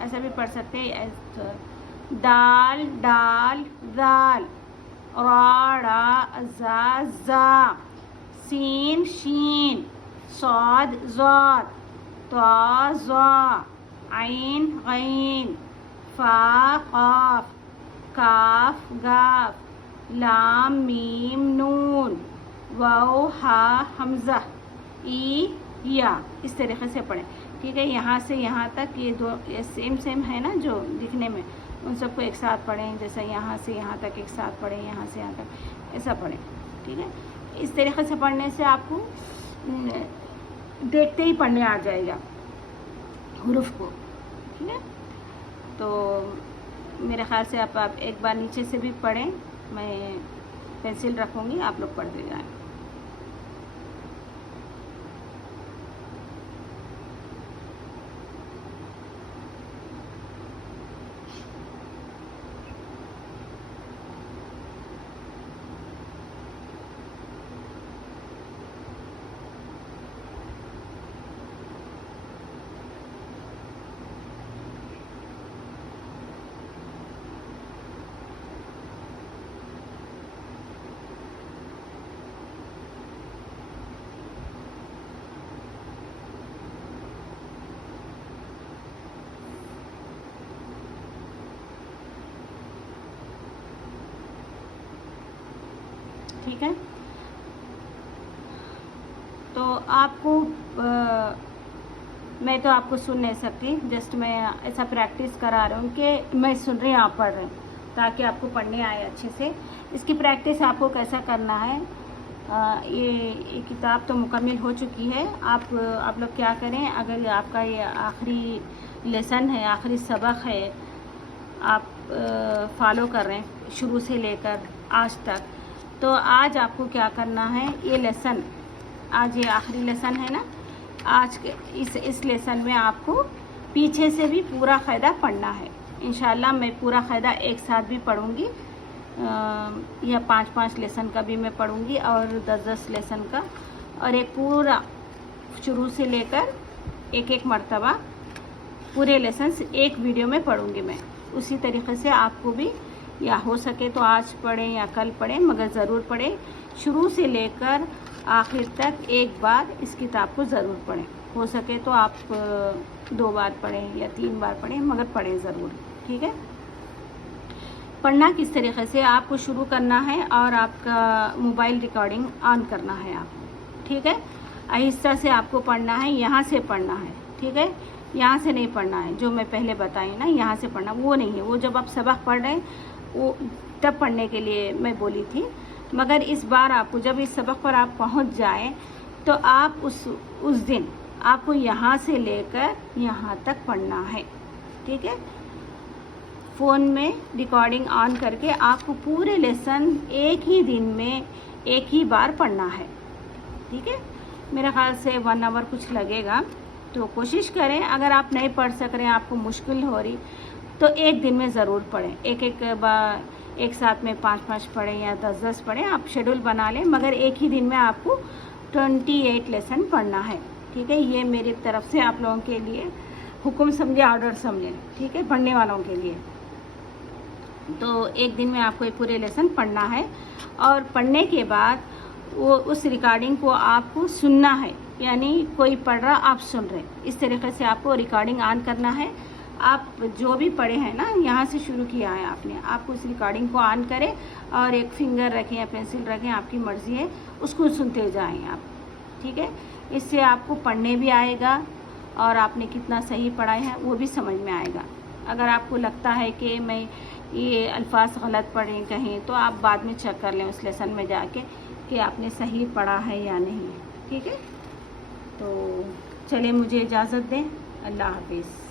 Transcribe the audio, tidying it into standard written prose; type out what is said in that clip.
ایسا بھی پڑھ سکتے ہیں. دال ڈال دال، را ڑا زا زا، سین شین، صاد ضاد، طا ظا، عین غین، فا قاف، کاف گاف، لام میم نون، واو ہا حمزہ، ای یا. اس طریقے سے پڑھیں. ٹھیک ہے، یہاں سے یہاں تک یہ سیم ہے نا جو دکھنے میں، ان سب کو ایک ساتھ پڑھیں. جیسا یہاں سے یہاں تک ایک ساتھ پڑھیں، یہاں سے یہاں تک ایسا پڑھیں. ٹھیک ہے، اس طریقے سے پڑھنے سے آپ کو دیکھتے ہی پڑھنے آ جائے گا حروف کو. ٹھیک ہے، تو میرے خیال سے آپ ایک بار نیچے سے بھی پڑھیں. میں پینسل رکھوں گی، آپ لوگ پڑھتے جائیں. ٹھیک ہے، تو آپ کو میں تو آپ کو سن نہیں سکتی، جسٹ میں ایسا پریکٹس کرا رہی ہوں کہ میں سن رہی ہوں، آپ پڑھ رہے ہیں، تاکہ آپ کو پڑھنے آئے اچھے سے. اس کی پریکٹس آپ کو کیسا کرنا ہے. یہ کتاب تو مکمل ہو چکی ہے. آپ لوگ کیا کریں، اگر آپ کا یہ آخری لیسن ہے، آخری سبق ہے، آپ فالو کر رہے ہیں شروع سے لے کر آج تک، تو آج آپ کو کیا کرنا ہے، یہ لیسن، آج یہ آخری لیسن ہے نا، آج کے اس لیسن میں آپ کو پیچھے سے بھی پورا قاعدہ پڑھنا ہے. انشاءاللہ میں پورا قاعدہ ایک ساتھ بھی پڑھوں گی، یا 5 لیسن کا بھی میں پڑھوں گی، اور 10 لیسن کا، اور ایک پورا شروع سے لے کر ایک مرتبہ پورے لیسنس ایک ویڈیو میں پڑھوں گی میں. اسی طریقے سے آپ کو بھی، یا ہو سکے تو آج پڑھیں یا کل پڑھیں، مگر ضرور پڑھیں. شروع سے لے کر آخر تک ایک بار اس کتاب کو ضرور پڑھیں. ہو سکے تو آپ 2 بار پڑھیں یا 3 بار پڑھیں، مگر پڑھیں ضرور. ٹھیک ہے، پڑھنا کس طریقے سے آپ کو شروع کرنا ہے، اور آپ کا موبائل ریکارڈنگ آن کرنا ہے آپ کو. ٹھیک ہے، آہستہ سے آپ کو پڑھنا ہے، یہاں سے پڑھنا ہے. ٹھیک ہے، یہاں سے نہیں پڑھنا ہے، جو میں پہلے بتائی نا یہاں سے پڑھنا، وہ نہیں ہے. وہ جب آپ سبق پڑھ رہے ہیں وہ تب پڑھنے کے لیے میں بولی تھی، مگر اس بار آپ کو جب اس سبق پر آپ پہنچ جائیں تو آپ اس دن آپ کو یہاں سے لے کر یہاں تک پڑھنا ہے. ٹھیک ہے، فون میں ریکارڈنگ آن کر کے آپ کو پورے لیسن ایک ہی دن میں ایک ہی بار پڑھنا ہے. ٹھیک ہے، میرے خیال سے 1 آور کچھ لگے گا، تو کوشش کریں. اگر آپ نہیں پڑھ سک رہے ہیں، آپ کو مشکل ہو رہی، تو ایک دن میں ضرور پڑھیں. ایک ساتھ میں 5 پڑھیں یا 10 پڑھیں، آپ شیڈول بنا لیں، مگر ایک ہی دن میں آپ کو 28 لیسن پڑھنا ہے. ٹھیک ہے، یہ میری طرف سے آپ لوگوں کے لیے حکم سمجھے، آرڈر سمجھیں. ٹھیک ہے، پڑھنے والوں کے لیے. تو ایک دن میں آپ کو ایک پورے لیسن پڑھنا ہے، اور پڑھنے کے بعد وہ اس ریکارڈنگ کو آپ کو سننا ہے. یعنی کوئی پڑھ رہا، آپ سن رہے. اس طریقے سے آپ کو ریکارڈنگ آن کرنا ہے. آپ جو بھی پڑھے ہیں نا، یہاں سے شروع کیا ہے آپ نے، آپ کو اس ریکارڈنگ کو آن کریں، اور ایک فنگر رکھیں یا پینسل رکھیں، آپ کی مرضی ہے، اس کو سنتے جائیں آپ. ٹھیک ہے، اس سے آپ کو پڑھنے بھی آئے گا، اور آپ نے کتنا صحیح پڑھا ہے وہ بھی سمجھ میں آئے گا. اگر آپ کو لگتا ہے کہ میں یہ الفاظ غلط پڑھیں کہیں، تو آپ بعد میں چیک کر لیں اس لیسن میں جا کے کہ آپ نے صحیح پڑھا ہے یا نہیں. ٹھیک ہے، تو چلیں مجھے اجازت دیں. اللہ حافظ.